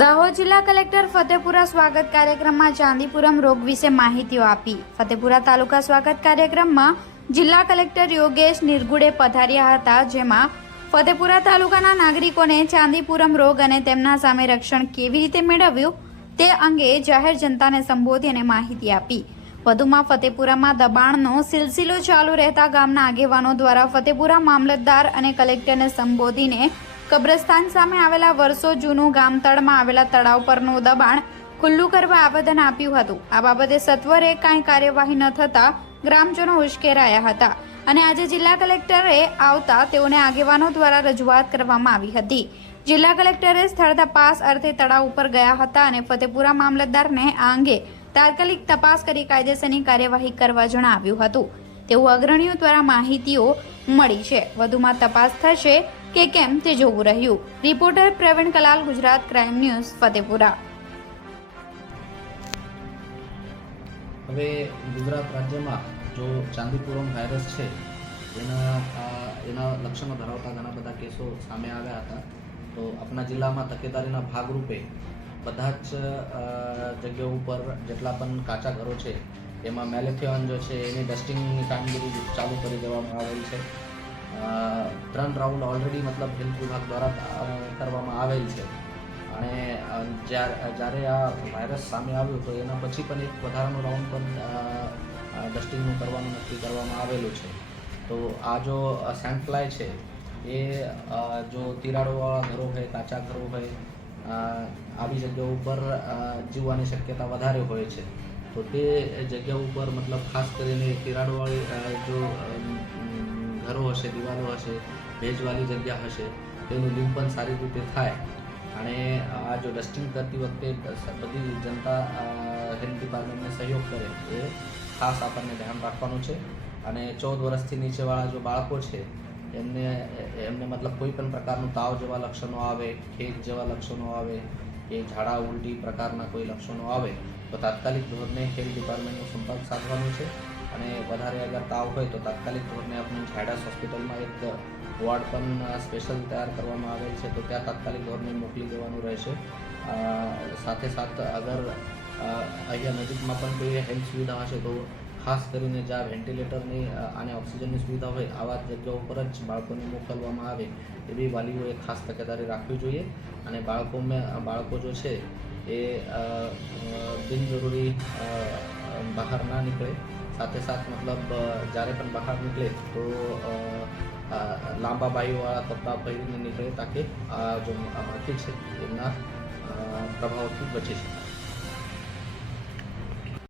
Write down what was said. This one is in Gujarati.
દાહોદ જિલ્લા કલેક્ટર ફતેપુરા સ્વાગત કાર્યક્રમમાં ચાંદીપુરમ રોગ વિશે માહિતીઓ આપી. ફતેપુરા તાલુકા સ્વાગત કાર્યક્રમમાં જિલ્લા કલેક્ટર યોગેશ નિર્ગુડે પધાર્યા હતા, જેમાં ફતેપુરા તાલુકાના નાગરિકોને ચાંદીપુરમ રોગ અને તેમના સામે રક્ષણ કેવી રીતે મેળવ્યું તે અંગે જાહેર જનતાને સંબોધી અને માહિતી આપી. વધુમાં ફતેપુરામાં દબાણનો સિલસિલો ચાલુ રહેતા ગામના આગેવાનો દ્વારા ફતેપુરા મામલતદાર અને કલેક્ટરને સંબોધીને કબ્રસ્તાન સામે આવેલા વર્ષો જૂનું ગામતળમાં આવેલા તળાવ પરનું દબાણ ખુલ્લું કરવા આવેદન આપ્યું હતું. આ બાબતે સત્વરે કાંઈ કાર્યવાહી ન થતા ગ્રામજનો ઉશ્કેરાયા હતા અને આજે જિલ્લા કલેક્ટરે આવતા તેઓને આગેવાનો દ્વારા રજૂઆત કરવામાં આવી હતી. જિલ્લા કલેક્ટરે સ્થળ તપાસ અર્થે તળાવ ઉપર ગયા હતા અને ફતેપુરા મામલતદારને આ અંગે તાત્કાલિક તપાસ કરી કાયદેસરની કાર્યવાહી કરવા જણાવ્યું હતું. તેવું અગ્રણીઓ દ્વારા માહિતીઓ મળી છે. વધુમાં તપાસ થશે કે કેમ તે જોવું રહ્યું? Reporter Praveen Kalal, Gujarat crime news, Fatepura. હવે ગુજરાત રાજ્યમાં જો ચાંદીપુરમ વાયરસ છે, એના એના લક્ષણો ધરાવતા ઘણા બધા કેસો સામે આવ્યા હતા. તો આપણા જિલ્લામાં તકેદારીના ભાગરૂપે બધા જ જગ્યા ઉપર જેટલા પણ કાચા ઘરો છે, એમાં મેલેથિયોન જો છે, એની ડસ્ટિંગની કામગીરી ચાલુ કરી દેવામાં આવેલ છે. ત્રણ રાઉન્ડ ઓલરેડી મતલબ હેલ્થ વિભાગ દ્વારા કરવામાં આવેલ છે. અને જ્યારે આ વાયરસ સામે આવ્યો તો એના પછી પણ એક વધારાનો રાઉન્ડ પણ ડસ્ટિંગનું કરવાનું નક્કી કરવામાં આવેલું છે. તો આ જો સેન્ડફ્લાય છે, એ જો તિરાડોવાળા ઘરો હોય, કાચા ઘરો હોય આવી જગ્યાઓ ઉપર જીવવાની શક્યતા વધારે હોય છે. તો તે જગ્યા ઉપર મતલબ ખાસ કરીને તિરાડોવાળી જો હશે, દિવાલો હશે ભેજવાળી જગ્યા હશે, તેનું લિંપન સારી રીતે થાય. અને આ જો ડસ્ટિંગ કરતી વખતે બધી જનતા હેલ્થ ડિપાર્ટમેન્ટને સહયોગ કરે, એ ખાસ આપણને ધ્યાન રાખવાનું છે. અને ચૌદ વર્ષથી નીચેવાળા જો બાળકો છે, એમને એમને મતલબ કોઈ પણ પ્રકારનું તાવ જેવા લક્ષણો આવે, ખેદ જેવા લક્ષણો આવે, કે ઝાડા, ઉલટી પ્રકારના કોઈ લક્ષણો આવે, તો તાત્કાલિક ધોરણે હેલ્થ ડિપાર્ટમેન્ટનો સંપર્ક સાધવાનો છે. અને વધારે અગર તાવ હોય તો તાત્કાલિક ધોરણે આપણે ઝાયડસ હોસ્પિટલમાં એક વોર્ડ પણ સ્પેશિયલ તૈયાર કરવામાં આવેલ છે, તો ત્યાં તાત્કાલિક ધોરણે મોકલી દેવાનું રહેશે. સાથે સાથે અગર અહીંયા નજીકમાં પણ કોઈ હેલ્થ સુવિધા હશે તો ખાસ કરીને જ્યાં વેન્ટિલેટરની અને ઓક્સિજનની સુવિધા હોય આવા જગ્યાઓ ઉપર જ બાળકોને મોકલવામાં આવે એવી વાલીઓએ ખાસ તકેદારી રાખવી જોઈએ. અને બાળકોમાં બાળકો જો છે એ બિનજરૂરી બહાર ના નીકળે સાથે સાથ મતલબ જ્યારે પણ બહાર નીકળે તો લાંબા ભાઈઓવાળા કપડાં પહેરીને નીકળે, તાકે આ જો માખી છે, એમના પ્રભાવથી બચી શકાય.